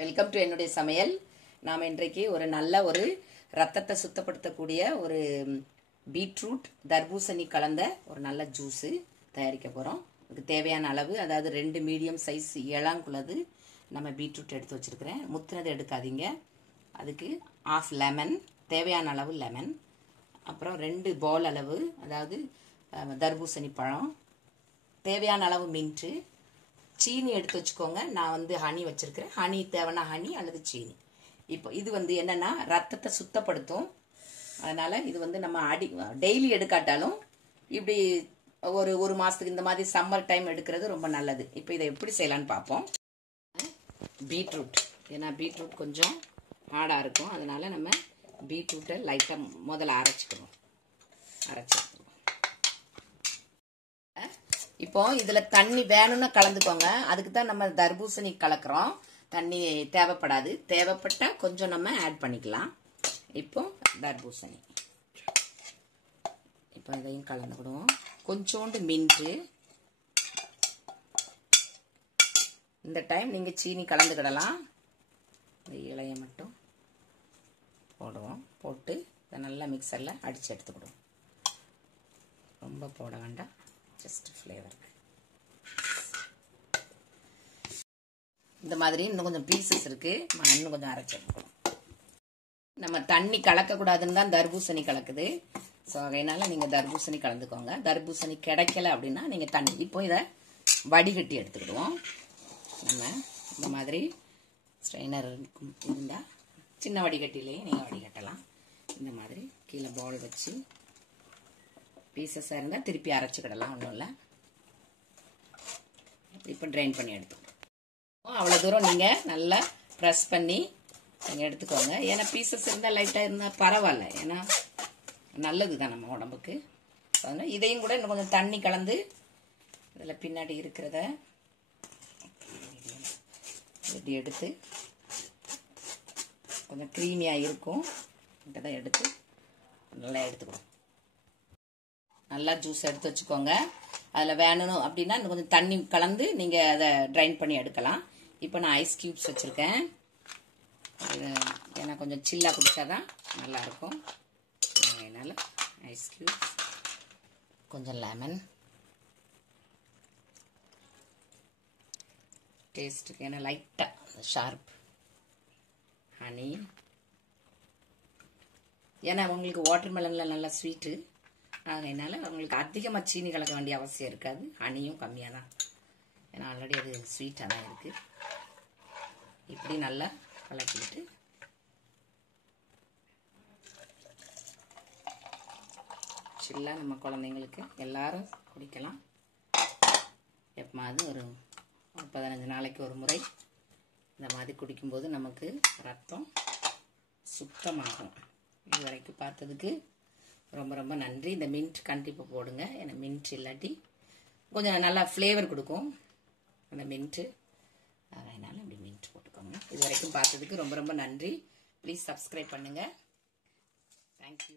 Welcome to என்னுடைய சமையல். நாம் இன்றைக்கு ஒரு நல்ல ஒரு ரத்தத்தை சுத்தப்படுத்தக்கூடிய ஒரு பீட்ரூட் தர்பூசணி கலந்த ஒரு நல்ல ஜூஸு தயாரிக்க போகிறோம். அதுக்கு தேவையான அளவு, அதாவது 2 மீடியம் சைஸ் இளங்குள்ளது நம்ம பீட்ரூட் எடுத்து வச்சுருக்கிறேன். முத்துனது எடுக்காதீங்க. அதுக்கு 1/2 லெமன், தேவையான அளவு லெமன், அப்புறம் 2 பால் அளவு அதாவது தர்பூசணி பழம், தேவையான அளவு மின்ட்டு, சீனி எடுத்து வச்சுக்கோங்க. நான் வந்து ஹனி வச்சுருக்கிறேன். ஹனி தேவைன்னா ஹனி அல்லது சீனி. இப்போ இது வந்து என்னென்னா ரத்தத்தை சுத்தப்படுத்தும். அதனால் இது வந்து நம்ம டெய்லி எடுக்காட்டாலும் இப்படி ஒரு மாதத்துக்கு இந்த மாதிரி சம்மர் டைம் எடுக்கிறது ரொம்ப நல்லது. இப்போ இதை எப்படி செய்யலான்னு பார்ப்போம். பீட்ரூட், ஏன்னா பீட்ரூட் கொஞ்சம் ஹார்டாக இருக்கும். அதனால் நம்ம பீட்ரூட்டை லைட்டாக முதல்ல அரைச்சிக்கணும். இப்போ இதில் தண்ணி வேணும்னா கலந்துக்கோங்க. அதுக்கு தான் நம்ம தர்பூசணி கலக்கிறோம். தண்ணி தேவைப்படாது. தேவைப்பட்டால் கொஞ்சம் நம்ம ஆட் பண்ணிக்கலாம். இப்போ தர்பூசணி, இப்போ இதையும் கலந்துக்கிடுவோம். கொஞ்சோண்டு மின்ட்டு, இந்த டைம் நீங்கள் சீனி கலந்துக்கிடலாம். இந்த இலையை மட்டும் போடுவோம். போட்டு இதை நல்லா மிக்சரில் அடித்து எடுத்துக்கிடுவோம். ரொம்ப போட வேண்டாம், ஜஸ்ட் ஃப்ளேவருக்கு. இந்த மாதிரி இன்னும் கொஞ்சம் பீசஸ் இருக்கு, இன்னும் கொஞ்சம் அரைச்சிருக்கணும். நம்ம தண்ணி கலக்கக்கூடாதுன்னு தான் தர்பூசணி கலக்குது. ஸோ அதனால நீங்கள் தர்பூசணி கலந்துக்கோங்க. தர்பூசணி கிடைக்கல அப்படின்னா நீங்கள் தண்ணி. இப்போ இதை வடிகட்டி எடுத்துக்கிடுவோம். நம்ம இந்த மாதிரி ஸ்ட்ரெயினர் இருந்தால் சின்ன வடிகட்டிலேயே நீங்கள் வடிகட்டலாம். இந்த மாதிரி கீழே பவுல் வச்சு பீசஸாக இருந்தால் திருப்பி அரைச்சிக்கிடலாம், ஒன்றும் இல்லை. இப்போ ட்ரைன் பண்ணி எடுத்துக்கணும். அவ்வளோ தூரம் நீங்கள் நல்லா ப்ரெஸ் பண்ணி நீங்கள் எடுத்துக்கோங்க. ஏன்னா பீசஸ் இருந்தால் லைட்டாக இருந்தால் பரவாயில்ல, ஏன்னா நல்லது தான் நம்ம உடம்புக்கு. அதனால் இதையும் கூட இன்னும் கொஞ்சம் தண்ணி கலந்து இதில் பின்னாடி இருக்கிறத இப்படி எடுத்து கொஞ்சம் க்ரீமியாக இருக்கும். இதை எடுத்து நல்லா எடுத்துக்கணும். நல்லா ஜூஸ் எடுத்து வச்சுக்கோங்க. அதில் வேணும் அப்படின்னா இன்னும் கொஞ்சம் தண்ணி கலந்து நீங்கள் அதை ட்ரைன் பண்ணி எடுக்கலாம். இப்போ நான் ஐஸ் க்யூப்ஸ் வச்சுருக்கேன். ஏன்னா கொஞ்சம் சில்லாக குடித்தாதான் நல்லாயிருக்கும். அதனால் ஐஸ் க்யூப்ஸ், கொஞ்சம் லெமன் டேஸ்ட்டுக்கு, ஏன்னா லைட்டாக ஷார்ப் ஹனி, ஏன்னா உங்களுக்கு வாட்டர்மெலனில் நல்லா ஸ்வீட்டு. அதனால அவங்களுக்கு அதிகமாக சீனி கலக்க வேண்டிய அவசியம் இருக்காது. ஹனியும் கம்மியாக தான், ஏன்னா ஆல்ரெடி அது ஸ்வீட்டாக தான் இருக்குது. இப்படி நல்லா கலக்கிட்டு சில்லாக நம்ம குழந்தைங்களுக்கு எல்லாரும் குடிக்கலாம். எப்போது ஒரு 15 நாளைக்கு ஒரு முறை இந்த மாதிரி குடிக்கும்போது நமக்கு ரத்தம் சுத்தமாகும். இது வரைக்கும் பார்த்ததுக்கு ரொம்ப ரொம்ப நன்றி. இந்த மின்ட் கண்டிப்பாக போடுங்க. ஏன்னா மின்ட் இல்லாட்டி கொஞ்சம் நல்லா ஃப்ளேவர் கொடுக்கும் அந்த மின்ட்டு. அதனால இப்படி மின்ட் போட்டுக்கோங்க. இது வரைக்கும் பார்த்ததுக்கு ரொம்ப ரொம்ப நன்றி. ப்ளீஸ் சப்ஸ்கிரைப் பண்ணுங்கள். தேங்க்யூ.